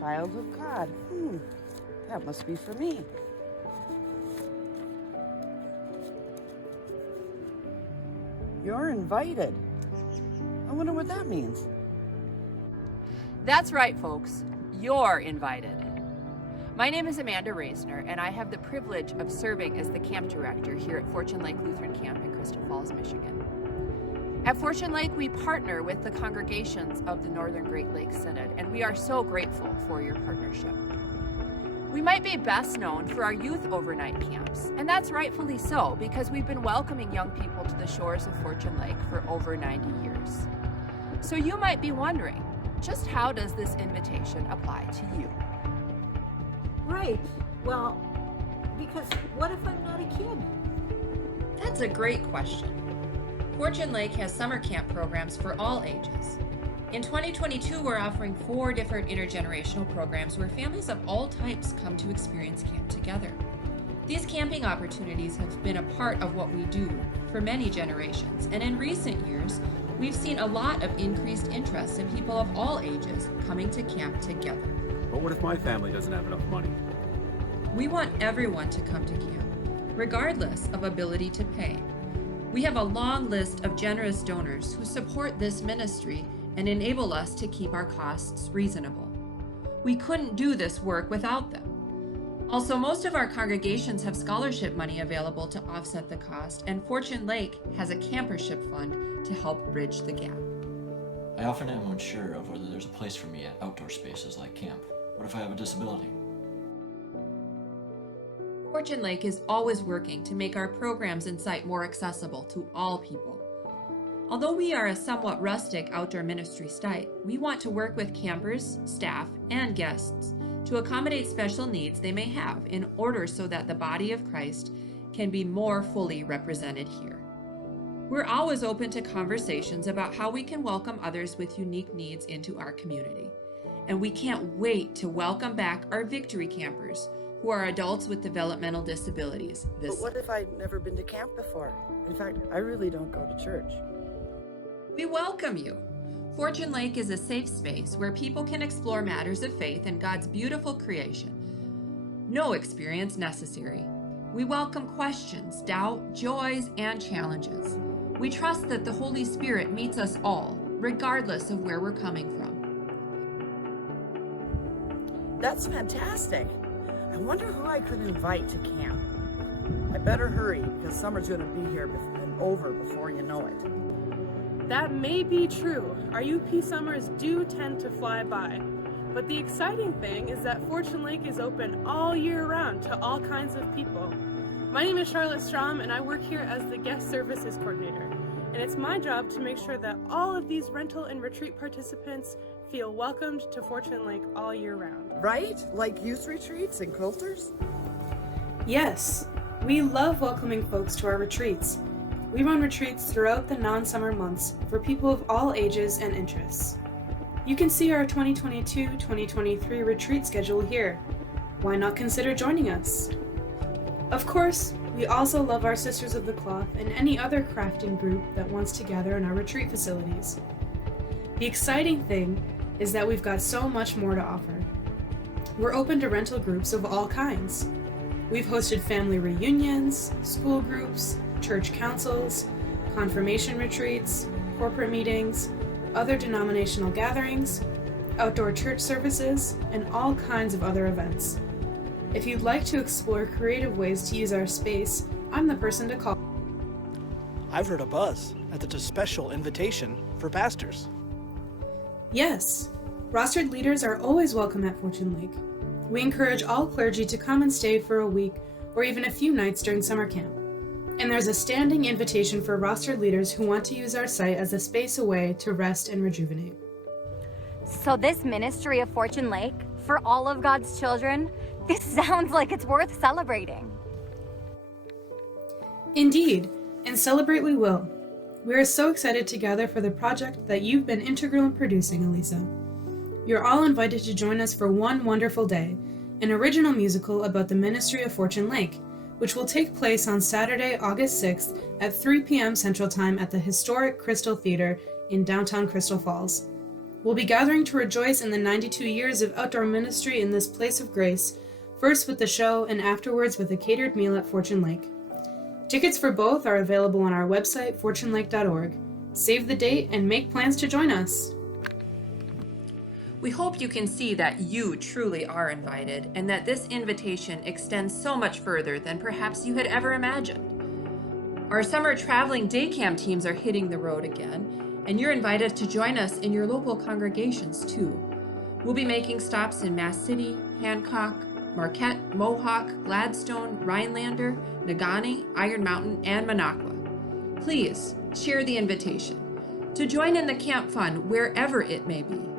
child of God. That must be for me. You're invited. I wonder what that means. That's right, folks. You're invited. My name is Amanda Rasner, and I have the privilege of serving as the camp director here at Fortune Lake Lutheran Camp in Crystal Falls, Michigan. At Fortune Lake, we partner with the congregations of the Northern Great Lakes Synod, and we are so grateful for your partnership. We might be best known for our youth overnight camps, and that's rightfully so, because we've been welcoming young people to the shores of Fortune Lake for over 90 years. So you might be wondering, just how does this invitation apply to you? Right. Well, because what if I'm not a kid? That's a great question. Fortune Lake has summer camp programs for all ages. In 2022, we're offering 4 different intergenerational programs where families of all types come to experience camp together. These camping opportunities have been a part of what we do for many generations, and in recent years, we've seen a lot of increased interest in people of all ages coming to camp together. But what if my family doesn't have enough money? We want everyone to come to camp, regardless of ability to pay. We have a long list of generous donors who support this ministry and enable us to keep our costs reasonable. We couldn't do this work without them. Also, most of our congregations have scholarship money available to offset the cost, and Fortune Lake has a campership fund to help bridge the gap. I often am unsure of whether there's a place for me at outdoor spaces like camp. What if I have a disability? Fortune Lake is always working to make our programs and site more accessible to all people. Although we are a somewhat rustic outdoor ministry site, we want to work with campers, staff, and guests to accommodate special needs they may have in order so that the body of Christ can be more fully represented here. We're always open to conversations about how we can welcome others with unique needs into our community. And we can't wait to welcome back our Victory Campers, who are adults with developmental disabilities. But what if I've never been to camp before? In fact, I really don't go to church. We welcome you. Fortune Lake is a safe space where people can explore matters of faith and God's beautiful creation. No experience necessary. We welcome questions, doubt, joys, and challenges. We trust that the Holy Spirit meets us all, regardless of where we're coming from. That's fantastic. I wonder who I could invite to camp. I better hurry because summer's going to be here and over before you know it. That may be true. Our UP summers do tend to fly by. But the exciting thing is that Fortune Lake is open all year round to all kinds of people. My name is Strom, and I work here as the guest services coordinator. And it's my job to make sure that all of these rental and retreat participants feel welcomed to Fortune Lake all year round. Right? Like youth retreats and quilters? Yes, we love welcoming folks to our retreats. We run retreats throughout the non-summer months for people of all ages and interests. You can see our 2022-2023 retreat schedule here. Why not consider joining us? Of course, we also love our Sisters of the Cloth and any other crafting group that wants to gather in our retreat facilities. The exciting thing is that we've got so much more to offer. We're open to rental groups of all kinds. We've hosted family reunions, school groups, church councils, confirmation retreats, corporate meetings, other denominational gatherings, outdoor church services, and all kinds of other events. If you'd like to explore creative ways to use our space, I'm the person to call. I've heard a buzz that there's a special invitation for pastors. Yes, rostered leaders are always welcome at Fortune Lake. We encourage all clergy to come and stay for a week or even a few nights during summer camp. And there's a standing invitation for rostered leaders who want to use our site as a space away to rest and rejuvenate. So this ministry of Fortune Lake, for all of God's children, this sounds like it's worth celebrating. Indeed, and celebrate we will. We are so excited together for the project that you've been integral in producing, Eliisa. You're all invited to join us for One Wonderful Day, an original musical about the ministry of Fortune Lake, which will take place on Saturday, August 6th at 3 p.m. Central Time at the historic Crystal Theater in downtown Crystal Falls. We'll be gathering to rejoice in the 92 years of outdoor ministry in this place of grace, first with the show and afterwards with a catered meal at Fortune Lake. Tickets for both are available on our website, fortunelake.org. Save the date and make plans to join us. We hope you can see that you truly are invited and that this invitation extends so much further than perhaps you had ever imagined. Our summer traveling day camp teams are hitting the road again, and you're invited to join us in your local congregations too. We'll be making stops in Mass City, Hancock, Marquette, Mohawk, Gladstone, Rhinelander, Negaunee, Iron Mountain, and Minocqua. Please share the invitation to join in the camp fun wherever it may be.